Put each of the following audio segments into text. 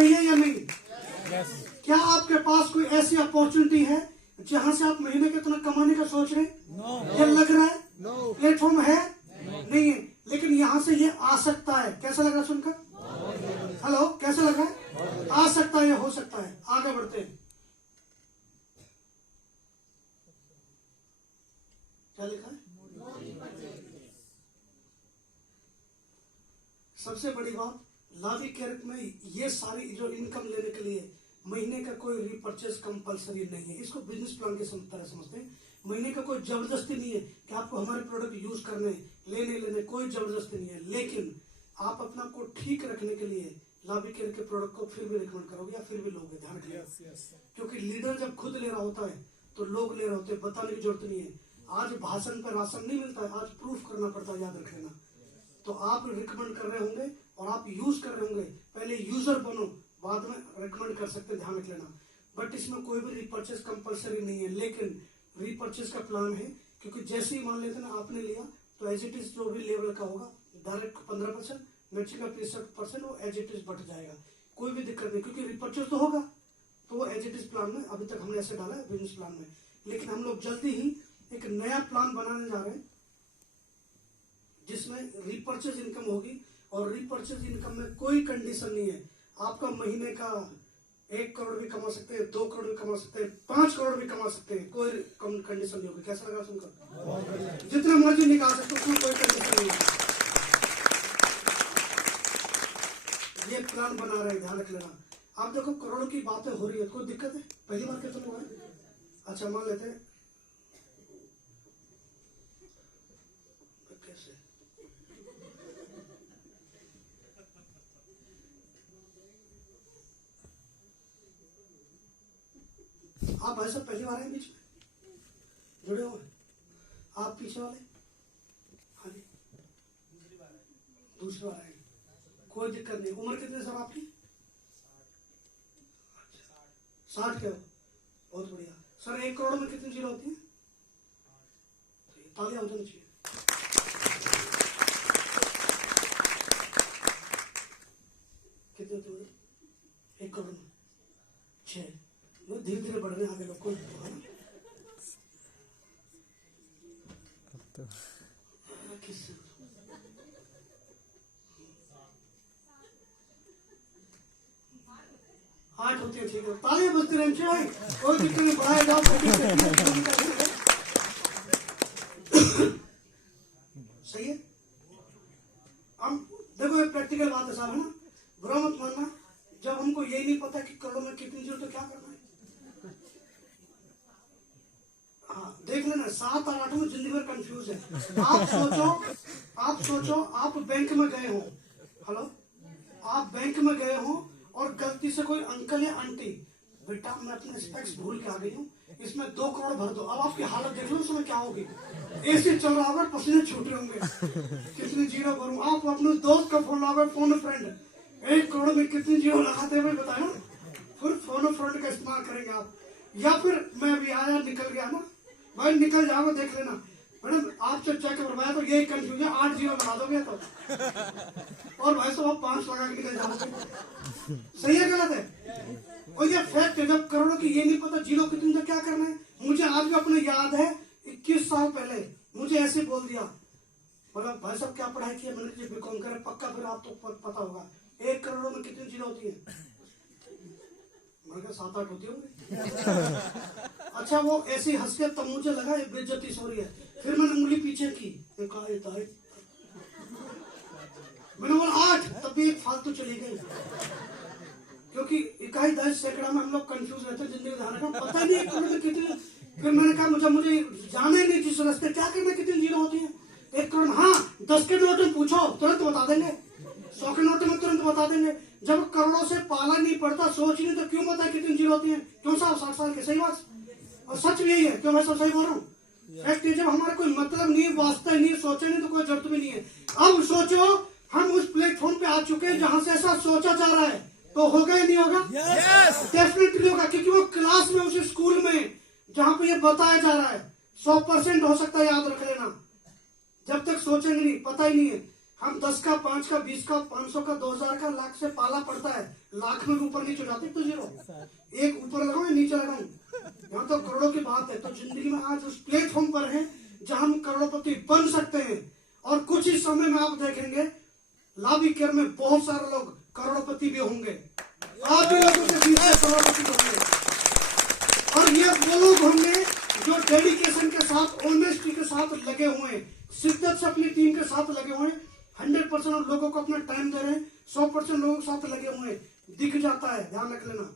चाहिए या नहीं? क्या आपके पास कोई ऐसी अपॉर्चुनिटी है जहां से आप महीने के इतना कमाने का सोच रहे हैं? ये लग रहा है प्लेटफॉर्म है? नहीं है, लेकिन यहां से ये आ सकता है। कैसा लग रहा है सुनकर? हेलो, कैसा लग रहा है? आ सकता है, हो सकता है। आगे बढ़ते हैं। क्या लिखा है? सबसे बड़ी बात, लावी कैरेट में ये सारी जो इनकम लेने के लिए महीने का कोई रीपर्चेस कंपलसरी नहीं है। इसको बिजनेस प्लान के तरह समझते हैं। महीने का कोई जबरदस्ती नहीं है कि आपको हमारे प्रोडक्ट यूज करने, लेने कोई जबरदस्ती नहीं है। लेकिन आप अपना को ठीक रखने के लिए लावी केयर के प्रोडक्ट को फिर भी रिकमेंड करोगे या फिर भी लोगे। ध्यान रखिए, क्योंकि लीडर जब खुद ले रहा होता है तो लोग ले रहे होते हैं, बताने की जरूरत नहीं है। आज भाषण पर राशन नहीं मिलता है, आज प्रूफ करना पड़ता है, याद रख लेना। तो आप रिकमेंड कर रहे होंगे और आप यूज कर रहे होंगे, पहले यूजर बनो, बाद में रिकमेंड कर सकते हैं, ध्यान रख लेना। बट इसमें कोई भी रिपर्चेस कंपलसरी नहीं है, लेकिन रिपर्चेस का प्लान है। क्योंकि जैसे ही मान लेते ना आपने लिया तो एज इट इज जो भी लेवल का होगा, डायरेक्ट 15%, मिर्ची का 65%, वो एज इट इज बढ़ जाएगा। कोई भी दिक्कत नहीं, क्योंकि रिपर्चेस तो होगा, तो वो एज इट इज प्लान में अभी तक हमने ऐसे डाला है बिजनेस प्लान में। लेकिन हम लोग जल्दी ही एक नया प्लान बनाने जा रहे हैं जिसमें रिपर्चेज इनकम होगी। और रिपर्चेज इनकम में कोई कंडीशन नहीं है। आपका महीने का 1 करोड़ भी कमा सकते हैं, 2 करोड़ भी कमा सकते हैं, 5 करोड़ भी कमा सकते हैं, कोई कंडीशन नहीं होगी। कैसा लगा सुनकर? जितना मर्जी निकाल सकते हो, कोई कंडीशन नहीं है। ये प्लान बना रहे हैं, ध्यान रख लेना। आप देखो करोड़ों की बातें हो रही है, कोई दिक्कत है? पहली बार कितना हुआ है? अच्छा, मान लेते हैं कैसे आप भाई साहब पहली बार हैं बीच में जुड़े हुए? आप पीछे वाले? हाँ जी, दूसरी बार आए। कोई दिक्कत नहीं। उम्र कितनी सर आपकी? 60 के हो? बहुत बढ़िया सर। 1 करोड़ में कितनी जीरो होती है? तालियां हो जानी चाहिए। कितने होती है 1 करोड़ में? 6। धीरे धीरे बढ़ने आगे लोग को 8 होती है। ठीक है, तालियां बजती रहनी चाहिए, कोई दिक्कत नहीं। बढ़ाया जाओ। सही है। हम देखो, ये प्रैक्टिकल बात है साहब, है ना? बुरा मत मानना। जब हमको यही नहीं पता कि करोड़ों में कितनी जीरो, तो क्या करना है? हाँ, देख लेना, 7 और 8 में जिंदगी में कंफ्यूज है। आप सोचो आप बैंक में गए हो। हेलो, आप बैंक में गए हो और गलती से कोई अंकल या आंटी, बेटा मैं अपने स्पेक्स भूल के आ गई हूँ, इसमें 2 करोड़ भर दो। अब आपकी हालत देख लो उस समय क्या होगी। एसी चल रहा होगा, पसीने छूट रहे होंगे, कितनी जीरो भरूं। आप अपने दोस्त का फोन लगाओ, फोन फ्रेंड, 1 करोड़ में कितनी जीरो लगाते हुए बताया। फिर फोन फ्रेंड का इस्तेमाल करेंगे आप। या फिर मैं अभी आया, निकल गया ना भाई, निकल जाओगे, देख लेना मैडम, आप जब चेक करवाया तो यही कंफ्यूजन, 8 जीरो लगा दोगे तो, और भाई साहब 5 लगा के निकल जाओगे। सही है गलत है? और ये फैक्ट है, जब करोड़ों की ये नहीं पता जीरो कितनी, तो क्या करना है? मुझे आज भी अपने याद है, 21 साल पहले मुझे ऐसे बोल दिया, बोला भाई साहब क्या पढ़ाई की है? मैंने बीकॉम करे। पक्का? फिर आप तो पता होगा 1 करोड़ में कितनी जीरो होती है? मैंने 7-8 होती होंगी। अच्छा, वो ऐसे हंस के, तब मुझे लगा ये बेइज्जती हो रही है। फिर मैंने उंगली पीछे की, मैंने बोला 8, तब भी एक फालतू चली गई। क्योंकि 21 सैकड़ा में हम लोग कंफ्यूज रहते हैं जिंदगी धारा का, पता नहीं है कितनी। फिर मैंने कहा मुझे जाना ही नहीं जिस रास्ते, क्या करना, कितनी जीरो होती है? 1 करोड़। हाँ, 10 के नोट में पूछो, तुरंत बता देंगे। 100 के नोट में तुरंत बता देंगे। जब करोड़ों से पाला नहीं पड़ता, सोच नहीं, तो क्यों पता है कितनी जीरो होती है? क्यों साहब? 60 साल के। सही बात, और सच भी यही है। क्यों मैं सब सही बोल रहा हूँ? जब हमारा कोई मतलब नहीं, वास्ता नहीं, सोचे नहीं, तो कोई जरूरत भी नहीं है। अब सोचो, हम उस प्लेटफॉर्म पे आ चुके हैं जहां से ऐसा सोचा जा रहा है, तो होगा ही नहीं होगा? डेफिनेटली होगा, क्योंकि वो क्लास में, उस स्कूल में जहां पे ये बताया जा रहा है, 100% हो सकता है। याद रख लेना, जब तक सोचेंगे नहीं, पता ही नहीं है। हम 10 का, 5 का, 20 का, 500 का, 2000 का, लाख से पाला पड़ता है। लाख में ऊपर नीचे जाते तो जीरो, एक ऊपर लगाऊं या नीचे लगाऊं, यहाँ तो करोड़ों की बात है। तो जिंदगी में आज उस प्लेटफॉर्म पर है जहां हम करोड़पति बन सकते हैं। और कुछ ही समय में आप देखेंगे लाभी केयर में बहुत सारे लोग करोड़पति भी होंगे। आप भी लोगों के बीच में करोड़पति होंगे। और ये वो लोग होंगे जो डेडिकेशन के साथ, ऑनेस्टी के साथ लगे हुए हैं, शिद्दत से अपनी टीम के साथ लगे हुए हैं, 100% लोगों को अपना टाइम दे रहे हैं, 100% लोगों के साथ लगे हुए हैं। दिख जाता है, ध्यान रख लेना,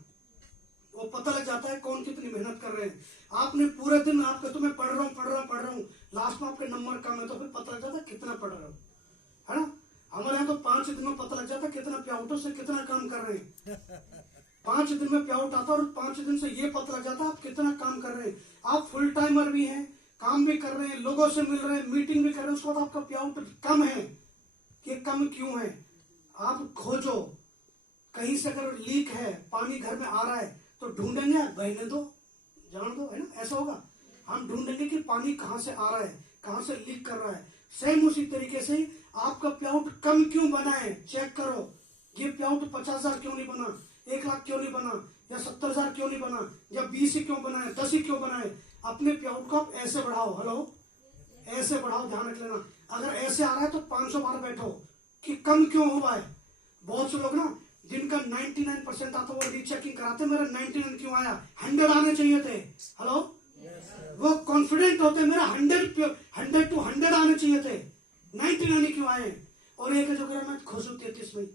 वो पता लग जाता है कौन कितनी मेहनत कर रहे हैं। आपने पूरे दिन आप कहते मैं पढ़ रहा हूँ, लास्ट में आपके नंबर कम है तो फिर पता लग जाता है कितना पढ़ रहे हो, है ना। हमारे यहाँ तो 5 दिन में पता लग जाता है कितना प्याउटों से कितना काम कर रहे हैं। 5 दिन में प्याउट आता है और 5 दिन से ये पता लग जाता है आप कितना काम कर रहे हैं। आप फुल टाइमर भी हैं, काम भी कर रहे हैं, लोगों से मिल रहे हैं, मीटिंग भी कर रहे हैं, उसके बाद आपका प्याउट कम है। ये कम क्यों है? आप खोजो, कहीं से अगर लीक है, पानी घर में आ रहा है तो ढूंढेंगे, बहने दो, जान दो, है ना, ऐसा होगा। हम ढूंढेंगे कि पानी कहां से आ रहा है, कहां से लीक कर रहा है। सेम उसी तरीके से आपका प्याउट कम क्यों बना है, चेक करो। ये प्याउट 50,000 क्यों नहीं बना, 1 लाख क्यों नहीं बना, या 70,000 क्यों नहीं बना, या 20 ही क्यों बना है, 10 ही क्यों बना है। अपने प्याउट को आप ऐसे बढ़ाओ, हेलो, ऐसे बढ़ाओ, ध्यान रख लेना। अगर ऐसे आ रहा है तो 500 बार बैठो कि कम क्यों हुआ है। बहुत से लोग ना जिनका 99% आता, वो रीचेकिंग कराते, मेरा 99 क्यों आया, 100 आने चाहिए थे, हेलो। वो कॉन्फिडेंट होते, मेरा 100 to 100 आने चाहिए थे, 99 क्यों आए। और एक जो करा मैं खुश हूं 33 में,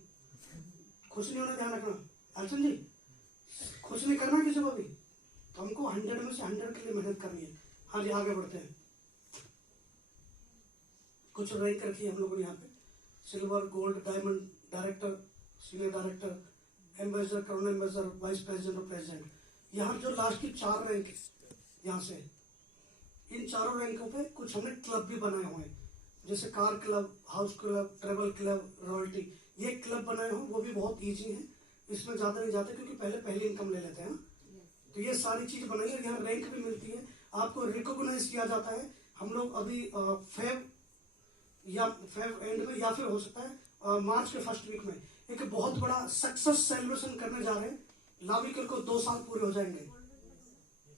खुश नहीं होना, ध्यान रखना अर्जुन जी, खुश नहीं करना किसी को भी। तो हमको 100 में से 100 के लिए मेहनत करनी है। हाँ जी, आगे बढ़ते हैं। कुछ रैंक रखी है हम लोगों ने यहाँ पे, silver, gold, diamond, director, senior director, ambassador, crown ambassador, vice president और प्रेसिडेंट। यहाँ जो लास्ट की 4 रैंक है, यहाँ से इन चारों रैंकों पे कुछ हमने क्लब भी बनाए हुए हैं, जैसे car club, house club, travel club, royalty. ये क्लब बनाए हुए, वो भी बहुत ईजी है, इसमें ज्यादा नहीं जाते क्योंकि पहले इनकम ले लेते हैं। तो ये सारी चीज बनाई है, यहाँ रैंक भी मिलती है, आपको रिकॉग्नाइज किया जाता है। हम लोग अभी फेब एंड में, या फिर हो सकता है मार्च के फर्स्ट वीक में, एक बहुत बड़ा सक्सेस सेलिब्रेशन करने जा रहे हैं। लाभी केयर को 2 साल पूरे हो जाएंगे,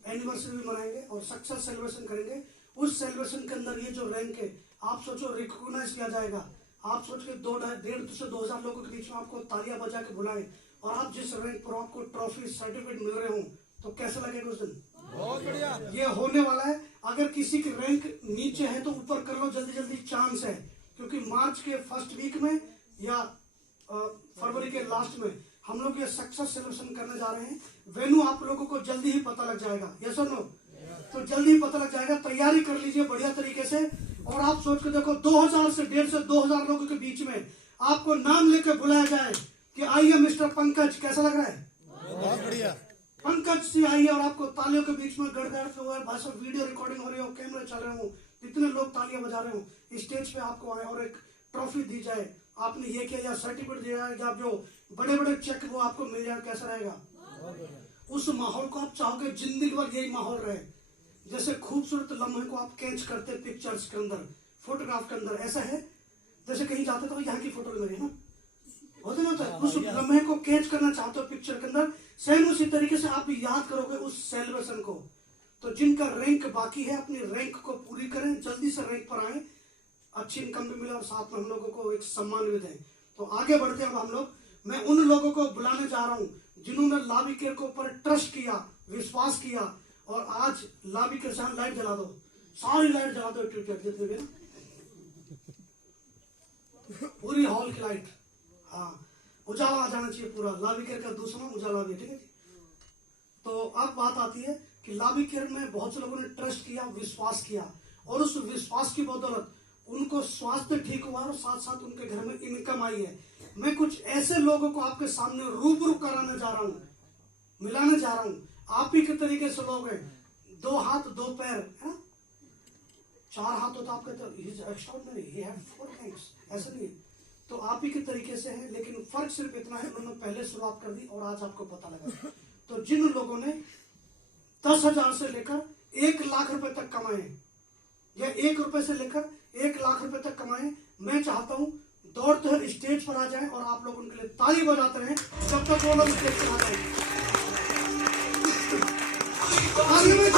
एनिवर्सरी भी मनाएंगे और सक्सेस सेलिब्रेशन करेंगे। उस सेलिब्रेशन के अंदर ये जो रैंक है, आप सोचो रिकॉग्नाइज किया जाएगा। आप सोच के 1,500 से 2,000 लोगों के बीच में आपको तालियां बजा के बुलाएं, और आप जिस रैंक पर आपको ट्रॉफी, सर्टिफिकेट मिल रहे हो, तो कैसा लगेगा उस दिन? बहुत बढ़िया। ये होने वाला है। अगर किसी की रैंक नीचे है तो ऊपर कर लो, जल्दी जल्दी चांस है, क्योंकि मार्च के फर्स्ट वीक में या फरवरी के लास्ट में हम लोग ये सक्सेस सेलिब्रेशन करने जा रहे हैं। वेन्यू आप लोगों को जल्दी ही पता लग जाएगा, यस और नो? तो जल्दी ही पता लग जाएगा, तैयारी कर लीजिए बढ़िया तरीके से। और आप सोच के देखो, 2,000 से 1,500 से 2,000 लोगों के बीच में आपको नाम लेकर बुलाया जाए कि आइए मिस्टर पंकज, कैसा लग रहा है? बहुत बढ़िया। पंकज से आइए, और आपको तालियों के बीच में गड़गड़ से हुआ है, भाषा वीडियो रिकॉर्डिंग हो रही हो, कैमरे चल रहे हो, इतने लोग तालियां बजा रहे हो, स्टेज पे आपको आए और एक ट्रॉफी दी जाए, आपने ये किया, या सर्टिफिकेट दिया जाए, या जो बड़े बड़े चेक वो आपको मिल जाए, कैसा रहेगा? उस माहौल को आप चाहोगे जिंदगी भर यही माहौल रहे। जैसे खूबसूरत लम्हे को आप कैच करते पिक्चर्स के अंदर, फोटोग्राफ के अंदर, ऐसा है जैसे कहीं जाते तो यहाँ की फोटो ले ना होते ना, उस लम्हे को कैच करना चाहते हो पिक्चर के अंदर। सेम उसी तरीके से आप याद करोगे उस सेलिब्रेशन को। तो जिनका रैंक बाकी है, अपनी रैंक को पूरी करें, जल्दी से रैंक पर आए, अच्छी इनकम भी मिले और साथ में हम लोगों को एक सम्मान भी दें। तो आगे बढ़ते हैं अब हम लोग। मैं उन लोगों को बुलाने जा रहा हूं जिन्होंने लाभी केयर के ऊपर ट्रस्ट किया, विश्वास किया, और आज लाभी केयर से लाइट जला दो, सारी लाइट जला दो, जितने भी पूरी हॉल की लाइट, हाँ, उजाला आ जाना चाहिए पूरा। लाभी केयर का दूसरा उजाला भी, ठीक है। तो अब बात आती है कि लाभी केयर में बहुत से लोगों ने ट्रस्ट किया, विश्वास किया, और उस विश्वास की बदौलत उनको स्वास्थ्य ठीक हुआ और साथ साथ उनके घर में इनकम आई है। मैं कुछ ऐसे लोगों को आपके सामने रूबरू कराने जा रहा हूं, मिलाने जा रहा हूं। आप ही के तरीके से लोग हैं, 2 हाथ 2 पैर, है? 4 हाथ होता आपके, तो एक्स्ट्राऑर्डिनरी, ही हैव 4 हैंड्स, ऐसा नहीं है। तो आप ही के तरीके से है, लेकिन फर्क सिर्फ इतना है, उन्होंने पहले शुरुआत कर दी और आज आपको पता लगा। तो जिन लोगों ने 10,000 से लेकर 1 लाख रुपए तक कमाए, या 1 रुपए से लेकर 1 लाख रुपए तक कमाए, मैं चाहता हूं दौड़ते हुए स्टेज पर आ जाएं और आप लोग उनके लिए ताली बजाते रहें जब तक वो लोग स्टेज पर आ जाएं। आगे में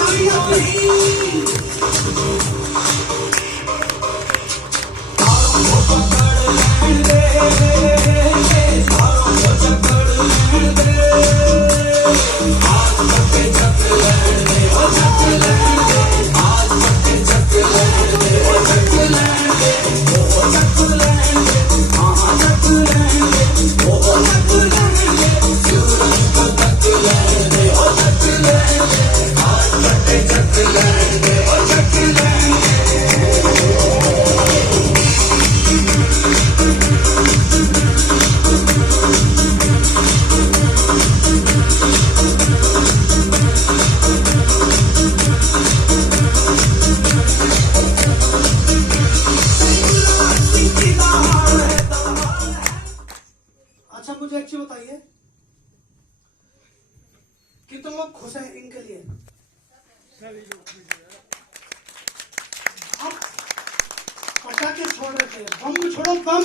अच्छा मुझे एक चीज बताइए, कितने लोग खुश हैं इनके लिए? अब पटाखे छोड़ रहे थे, बम छोड़ो बम।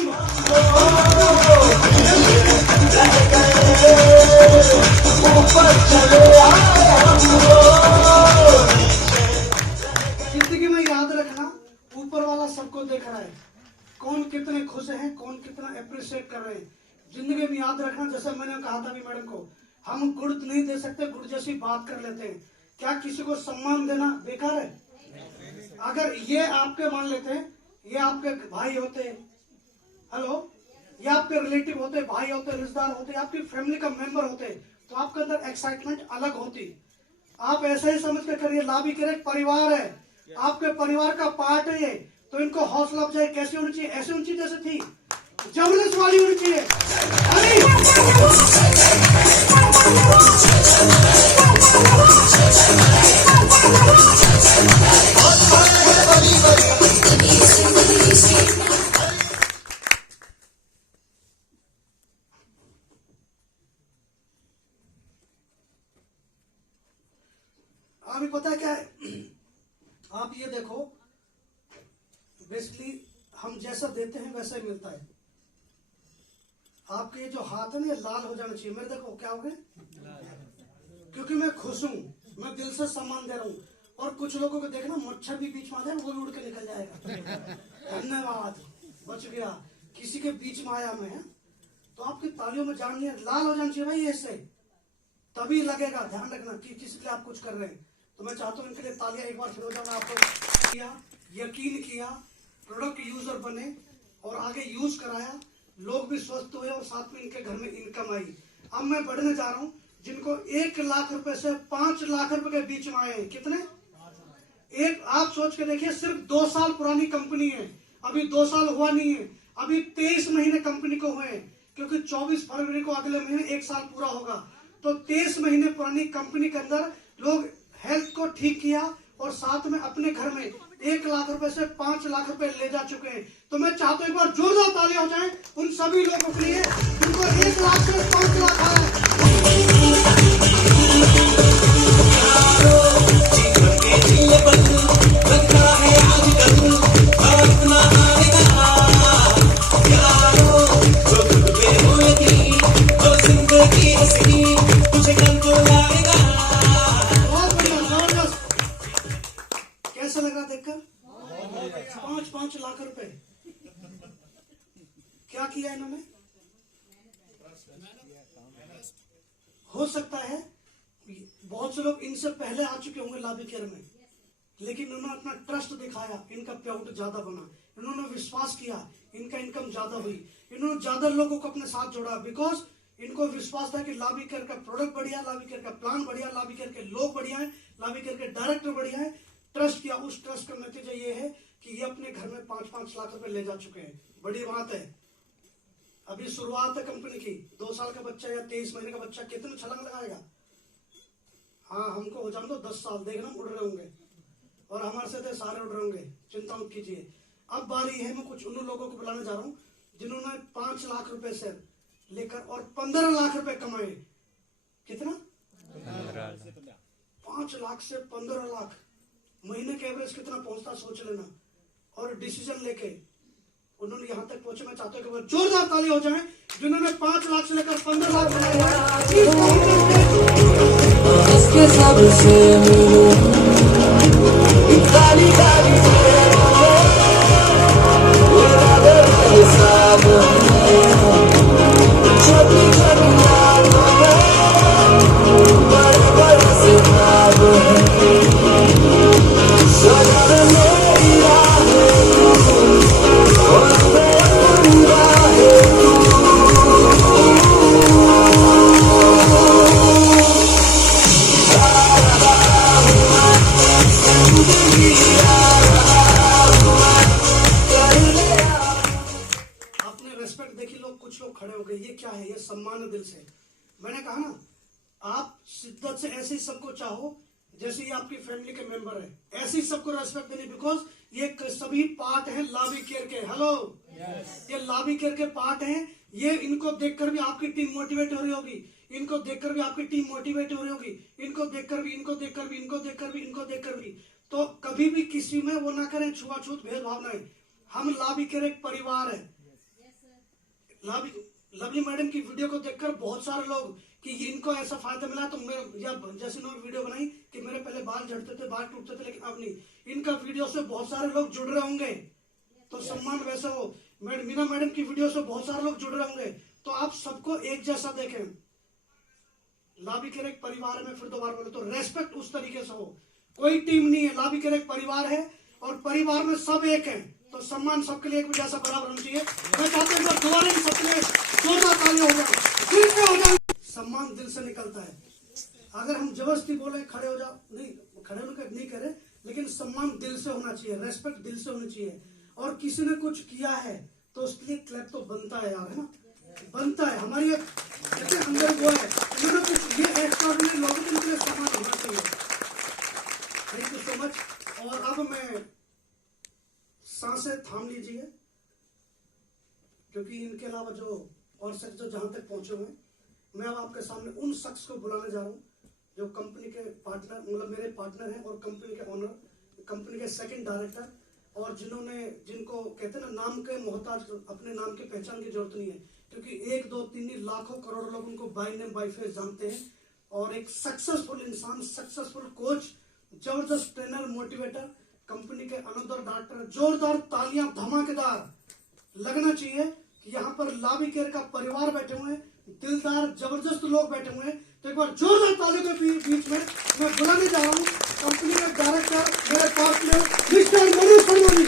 जिंदगी में याद रखना, ऊपर वाला सबको देख रहा है, कौन कितने खुश हैं, कौन कितना अप्रिशिएट कर रहे हैं। जिंदगी में याद रखना, जैसे मैंने कहा था अभी मैडम को, हम गुड़ नहीं दे सकते, गुड़ जैसी बात कर लेते हैं। क्या किसी को सम्मान देना बेकार है? अगर ये आपके मान लेते हैं, ये आपके भाई होते, हेलो, ये आपके रिलेटिव होते, भाई होते, रिश्तेदार होते, आपकी फैमिली का मेंबर होते, तो आपके अंदर एक्साइटमेंट अलग होती। आप ऐसा ही समझ कर करिए, लाभी के एक परिवार है, आपके परिवार का पार्ट है ये, तो इनको हौसला अफजाई कैसे होनी चाहिए? ऐसे होनी चाहिए जैसे थी, जबरदस्त वाली होनी चाहिए। अभी पता है क्या है, आप ये देखो, बेसिकली हम जैसा देते हैं वैसा ही मिलता है। आपके जो हाथ है ना, ये लाल हो जाना चाहिए। मेरे देखो क्या हो गए, क्योंकि मैं खुश हूं, मैं दिल से सम्मान दे रहा हूं। और कुछ लोगों को देखना, मच्छर भी बीच में आ जाए, वो भी उड़ के निकल जाएगा। धन्यवाद, बच गया, किसी के बीच में आया मैं। तो आपकी तालियों में जान नहीं, लाल हो जाना चाहिए भाई, ऐसे तभी लगेगा। ध्यान रखना कि किस लिए आप कुछ कर रहे हैं। तो मैं चाहता हूँ इनके लिए तालियां एक बार फिर हो जाना। आपको किया, यकीन किया, प्रोडक्ट यूजर बने और आगे यूज कराया, लोग भी स्वस्थ हुए और साथ में इनके घर में इनकम आई। अब मैं बढ़ने जा रहा हूँ, जिनको 1 लाख रुपए से 5 लाख रुपए के बीच में आए हैं। कितने? एक, आप सोच के देखिए, सिर्फ 2 साल पुरानी कंपनी है, अभी 2 साल हुआ नहीं है, अभी 23 महीने कंपनी को हुए हैं, क्योंकि 24 फरवरी को अगले महीने 1 साल पूरा होगा। तो 23 महीने पुरानी कंपनी के अंदर लोग हेल्थ को ठीक किया और साथ में अपने घर में 1 लाख रुपए से 5 लाख रुपए ले जा चुके हैं। तो मैं चाहता हूं एक बार जोरदार तालियां हो जाएं उन सभी लोगों के लिए जिनको 1 लाख से 5 लाख आया। कैसा लग रहा देखकर? 5 लाख रुपए क्या किया इन्होंने? हो सकता है बहुत से लोग इनसे पहले आ चुके होंगे लाभी केयर में, लेकिन इन्होंने अपना ट्रस्ट दिखाया, इनका पेआउट ज्यादा बना, इन्होंने विश्वास किया, इनका इनकम ज्यादा हुई, इन्होंने ज्यादा लोगों को अपने साथ जोड़ा, बिकॉज इनको विश्वास था कि लाभी केयर का प्रोडक्ट बढ़िया, लाभी केयर का प्लान बढ़िया, लाभी केयर के लोग बढ़िया हैं, लाभी केयर के डायरेक्टर बढ़िया है। ट्रस्ट किया, उस ट्रस्ट का नतीजा ये है कि ये अपने घर में 5-5 लाख रुपए ले जा चुके हैं। बड़ी बात है, अभी शुरुआत है कंपनी की। 2 साल का बच्चा या 23 महीने का बच्चा कितने छलांग लगाएगा? हाँ, हमको हो जाने दो 10 साल, देखना उड़ रहे होंगे और हमारे से सारे उड़ रहे होंगे, चिंता मत कीजिए। अब बारी है, मैं कुछ उन लोगों को बुलाने जा रहा हूँ जिन्होंने 5 लाख रुपए से लेकर और 15 लाख रुपए कमाए। कितना? 5 लाख से 15 लाख, महीने के एवरेज कितना पहुंचता सोच लेना। और डिसीजन लेके उन्होंने यहाँ तक पहुंचे। मैं चाहता हूँ कि वो जोरदार ताली हो जाए जिन्होंने 5 लाख से लेकर 15 लाख बनाया सम्मान दिल से। मैंने कहा ना, आप शिद्दत से ऐसे ही सबको चाहो जैसे ये आपकी फैमिली के मेंबर है, ऐसे ही सबको रेस्पेक्ट देनी, बिकॉज ये सभी पार्ट हैं लावी केयर के। हेलो, ये लावी केयर के पार्ट हैं। ये इनको देखकर भी आपकी टीम मोटिवेट हो रही होगी, इनको देखकर भी आपकी टीम मोटिवेट हो रही होगी, इनको देखकर भी, इनको देखकर भी, इनको देखकर भी, इनको देखकर भी। तो कभी भी किसी में वो ना करें छुआछूत भेदभाव नहीं। हम लावी केयर एक परिवार है। लवली मैडम की वीडियो को देखकर बहुत सारे लोग कि इनको ऐसा फायदा मिला, तो मेरे या जैसे उन्होंने वीडियो बनाई कि मेरे पहले बाल झड़ते थे, बाल टूटते थे, लेकिन अब नहीं। इनका वीडियो से बहुत सारे लोग जुड़ रहे होंगे, तो सम्मान वैसा हो। मीना मैडम की वीडियो से बहुत सारे लोग जुड़ रहे होंगे, तो आप सबको एक जैसा देखें। लावी केयर एक परिवार में, फिर दोबारा बोले तो रेस्पेक्ट उस तरीके से हो। कोई टीम नहीं है, लावी केयर एक परिवार है और परिवार में सब एक है, तो सम्मान सबके लिए एक जैसा बराबर होना चाहिए। मैं चाहता हूँ दोबारा सबके लिए जोरदार ताली हो जाए, दिल से हो जाए। सम्मान दिल से निकलता है। अगर हम जबरदस्ती बोले खड़े हो जाओ, नहीं, खड़े होकर नहीं करे, लेकिन सम्मान दिल से होना चाहिए, रेस्पेक्ट दिल से होनी चाहिए। और किसी ने कुछ किया है तो उसके लिए क्लैप तो बनता है यार, है ना, बनता है। हमारी अंदर वो है, उन्होंने कुछ ये एक्स्ट्राऑर्डिनरी लोगों के लिए सम्मान होना चाहिए। Thank you so much. और अब मैं सांसें थाम लीजिए, क्योंकि इनके अलावा जो और शख्स जो जहां तक पहुंचे हुए, मैं अब आपके सामने उन शख्स को बुलाने जा रहा हूं जो कंपनी के पार्टनर, मतलब मेरे पार्टनर हैं और कंपनी के ओनर, कंपनी के सेकंड डायरेक्टर, और जिनको कहते हैं ना, नाम के मोहताज, अपने नाम की पहचान की जरूरत नहीं है, क्योंकि 1 2 3 नहीं, लाखों करोड़ों लोग उनको बाय नेम बाय फेस जानते हैं। और एक सक्सेसफुल इंसान, सक्सेसफुल कोच, जबरदस्त ट्रेनर, मोटिवेटर, कंपनी के अनदर डायरेक्टर। जोरदार तालियां धमाकेदार लगना चाहिए कि यहाँ पर लावी केयर का परिवार बैठे हुए हैं, दिलदार जबरदस्त लोग बैठे हुए हैं। तो एक बार जोरदार तालियों के बीच में मैं बुलाने जा रहा हूँ कंपनी के डायरेक्टर, मेरे पार्टनर मिस्टर मनोज शर्मा जी।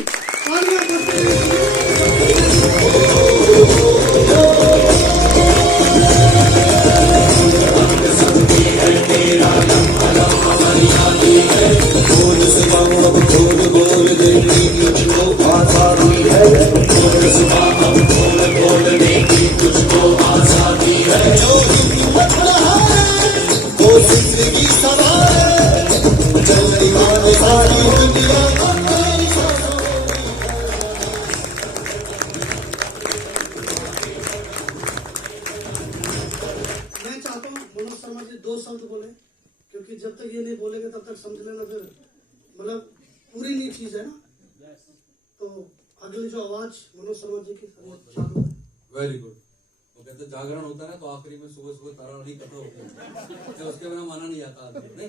क्योंकि जब तक ये नहीं बोलेंगे तब तक समझ लेना, फिर मतलब पूरी नहीं चीज है ना। तो अगली जो आवाज मनोज शर्मा जी की। Very good. वो कहते जागरण होता है तो आखिरी में सुबह सुबह तारा नहीं करता होता है, उसके बिना माना नहीं जाता आदमी, नहीं?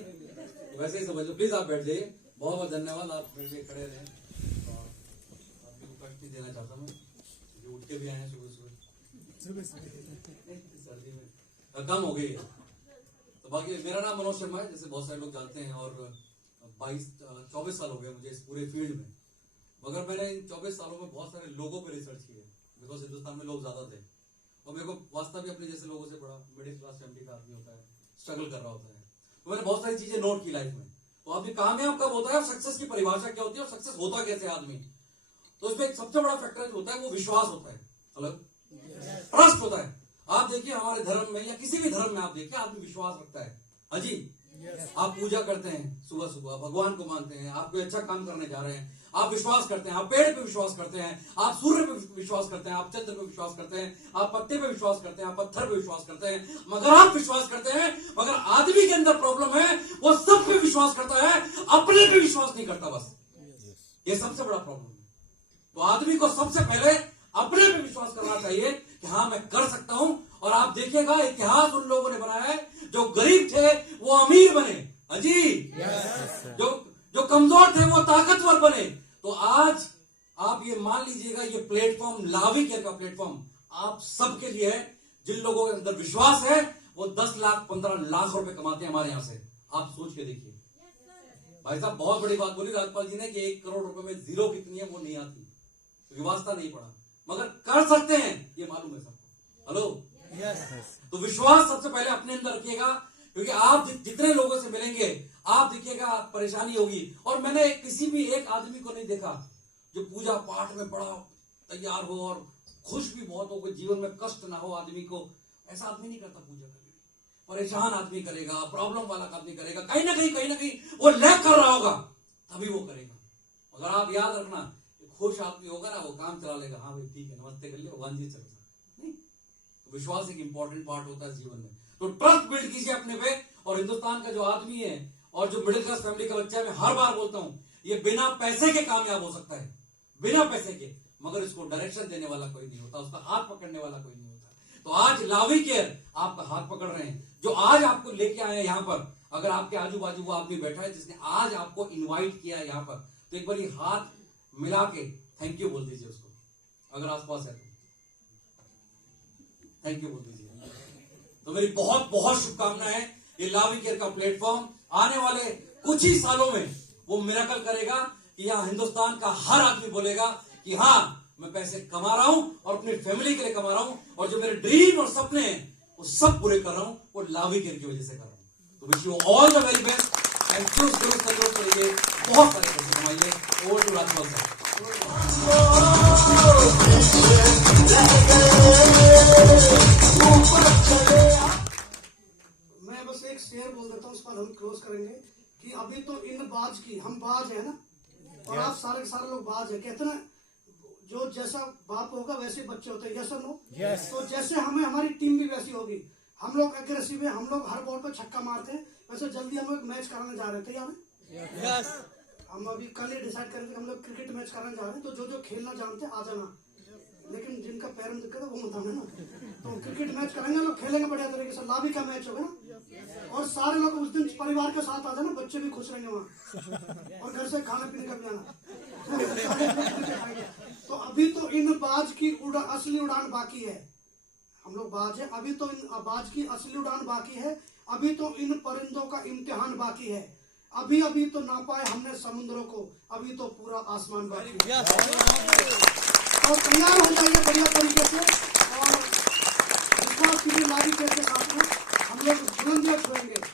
तो वैसे ही समझ लो। प्लीज आप बैठ जाइए। बहुत बहुत धन्यवाद, आप मेरे लिए खड़े रहे। और आपको कष्ट नहीं देना चाहता मैं, जो उठ के भी आए हैं सुबह सुबह सर्दी में कम हो गई है। तो बाकी मेरा नाम मनोज शर्मा है, जैसे बहुत सारे लोग जानते हैं, और 24 साल हो गए मुझे इस पूरे फील्ड में। मगर मैंने इन 24 सालों में बहुत सारे लोगों पर रिसर्च की है, बिकॉज हिंदुस्तान में लोग ज्यादा थे और मेरे को वास्तव भी अपने जैसे लोगों से बड़ा मिडिल क्लास फैमिली का आदमी होता है, स्ट्रगल कर रहा होता है। तो मैंने बहुत सारी चीजें नोट की लाइफ में। तो आदमी कामयाब कब होता है और सक्सेस की परिभाषा क्या होती है और सक्सेस होता कैसे आदमी, तो इसमें एक सबसे बड़ा फैक्टर जो होता है वो विश्वास होता है, अलग ट्रस्ट होता है। आप देखिए हमारे धर्म में या किसी भी धर्म में आप देखिए आदमी विश्वास रखता है। हाँ जी, आप पूजा करते हैं सुबह सुबह, भगवान को मानते हैं, आप कोई अच्छा काम करने जा रहे हैं, आप विश्वास करते हैं, आप पेड़ पे विश्वास करते हैं, आप सूर्य पे विश्वास करते हैं, आप चंद्र पे विश्वास करते हैं, आप पत्ते पे विश्वास करते हैं, आप पत्थर पे विश्वास करते हैं, मगर आप विश्वास करते हैं। मगर आदमी के अंदर प्रॉब्लम है, वो सब पे विश्वास करता है, अपने पे विश्वास नहीं करता। बस ये सबसे बड़ा प्रॉब्लम है। तो आदमी को सबसे पहले चाहिए कि हाँ मैं कर सकता हूं। और आप देखिएगा इतिहास उन लोगों ने बनाया है जो गरीब थे वो अमीर बने। हाँ जी, जो कमजोर थे वो ताकतवर बने। तो आज आप ये मान लीजिएगा ये प्लेटफॉर्म लावी केयर का प्लेटफॉर्म आप सबके लिए है। जिन लोगों के अंदर विश्वास है वो 10 लाख 15 लाख रुपए कमाते हैं हमारे यहां से। आप सोच के देखिए भाई साहब, बहुत बड़ी बात बोली राजपाल जी ने कि 1 करोड़ रुपए में जीरो कितनी है वो नहीं आती, क्योंकि वास्ता नहीं पड़ा, मगर कर सकते हैं ये मालूम है सबको। हेलो, तो विश्वास सबसे पहले अपने अंदर रखिएगा, क्योंकि आप जितने लोगों से मिलेंगे आप देखिएगा परेशानी होगी। और मैंने किसी भी एक आदमी को नहीं देखा जो पूजा पाठ में बड़ा तैयार हो और खुश भी बहुत हो, कोई जीवन में कष्ट ना हो आदमी को, ऐसा आदमी नहीं करता पूजा करने। परेशान आदमी करेगा, प्रॉब्लम वाला आदमी करेगा, कहीं ना कहीं वो लैग कर रहा होगा तभी वो करेगा। अगर आप याद रखना, खुश आदमी होगा ना वो काम चला लेगा, हाँ भाई ठीक है नमस्ते कर लिया वन जी चल नहीं। तो विश्वास एक इंपॉर्टेंट पार्ट होता है जीवन में। तो ट्रस्ट बिल्ड कीजिए अपने पे। और हिंदुस्तान का जो आदमी है और जो मिडिल क्लास फैमिली का बच्चा है, मैं हर बार बोलता हूं ये बिना पैसे के कामयाब हो सकता है, बिना पैसे के, मगर इसको डायरेक्शन देने वाला कोई नहीं होता, उसका हाथ पकड़ने वाला कोई नहीं होता। तो आज लावी केयर आपका हाथ पकड़ रहे हैं, जो आज आपको लेके आए हैं यहाँ पर। अगर आपके आजू बाजू वो आदमी बैठा है जिसने आज आपको इनवाइट किया है यहाँ पर, तो एक बार ये हाथ मिला के थैंक यू बोल दीजिए उसको, अगर आसपास है तो थैंक यू बोल दीजिए। तो मेरी बहुत बहुत शुभकामनाएं है। ये लावी केयर का प्लेटफॉर्म आने वाले कुछ ही सालों में वो मिरेकल करेगा कि यहाँ हिंदुस्तान का हर आदमी बोलेगा कि हाँ मैं पैसे कमा रहा हूं और अपनी फैमिली के लिए कमा रहा हूं, और जो मेरे ड्रीम और सपने हैं वो सब पूरे कर रहा हूं, वो लावी केयर की वजह से कर रहा हूं। तो wish you all the very best and choose जरूर सहयोग करिए, बहुत सारे पैसे कमाइए। ओवर टू राजपाल साहब। मैं बस एक शेर बोल देता हूँ, उसके बाद हम क्लोज करेंगे कि अभी तो इन बाज की, हम बाज है ना, और आप सारे के सारे लोग बाज है। कहते ना जो जैसा बाप होगा वैसे बच्चे होते हैं, यस और नो? तो जैसे हमें हमारी टीम भी वैसी होगी। हम लोग एग्रेसिव है, हम लोग हर बॉल पर छक्का मारते हैं। वैसे जल्दी हम लोग मैच कराने जा रहे थे यहाँ, हम अभी कल ही डिसाइड करेंगे हम लोग क्रिकेट मैच कराने जा रहे हैं। तो जो जो खेलना जानते हैं आ जाना, लेकिन जिनका पैर में दिक्कत है वो मत आना ना। तो क्रिकेट मैच करेंगे, लोग खेलेंगे बढ़िया तरीके से, लाभी का मैच होगा ना, और सारे लोग उस दिन परिवार के साथ आ जाना, बच्चे भी खुश रहेंगे वहाँ, और घर से खाने पीने का भी आना। तो अभी तो इन बाज की असली उड़ान बाकी है। हम लोग बाज है, अभी तो इन बाज की असली उड़ान बाकी है। अभी तो इन परिंदों का इम्तिहान बाकी है। अभी अभी तो नापा है हमने समुद्रों को, अभी तो पूरा आसमान बाकी है। और तैयार हो जाइए बढ़िया तरीके से, और विश्वास कीजिए लावी केयर के साथ